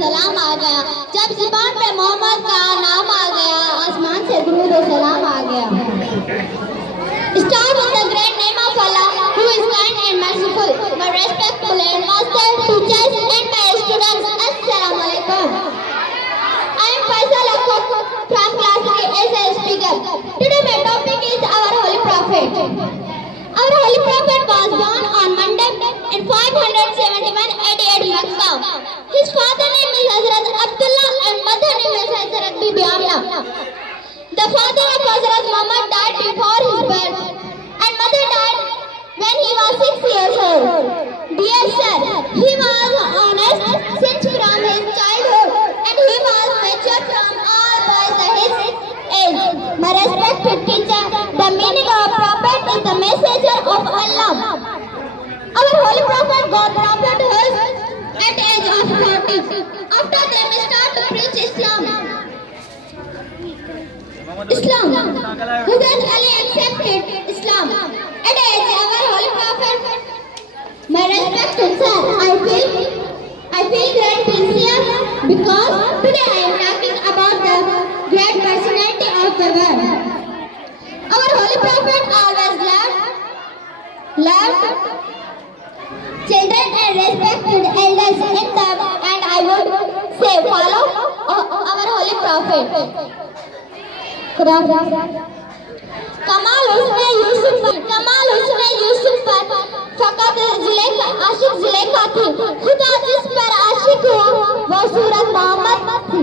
सलाम आ गया। जब ज़ुबान पे मोहम्मद का नाम आ गया, आसमान से दुरूद और सलाम आ गया। Start with the great name of Allah, who is kind and merciful. My respectful headmaster, teachers, and my students. Assalamu alaikum. I am Faisal Akhtar from class 3 as a speaker. Today my topic is our Holy Prophet. Our Holy Prophet was born on Monday in 571 AD at Makkah. His father name is Hazrat Abdullah and mother name is Hazrat Bibi Amna. The father of Hazrat Muhammad died before his birth and mother died when he was 6 years old. Dear sir, he was honest since from his childhood and he was mature from all boys at his age. My respected teacher, the meaning of prophet is the messenger of Allah. Our holy prophet got prophethood at the age of 40. After them he started to preach Islam. Who then Ali accepted Islam. At the age of our holy prophet, my respected sir, I feel great sincere because today I am talking about the great personality of the world. Our holy prophet always loved children and respected elders in them, and I would say follow our holy prophet. कमाल उसने यूसुफ पर फकत आशिक जुलेखा थी। खुदा जिस पर आशिक हुआ वो सूरत मोहम्मद थी।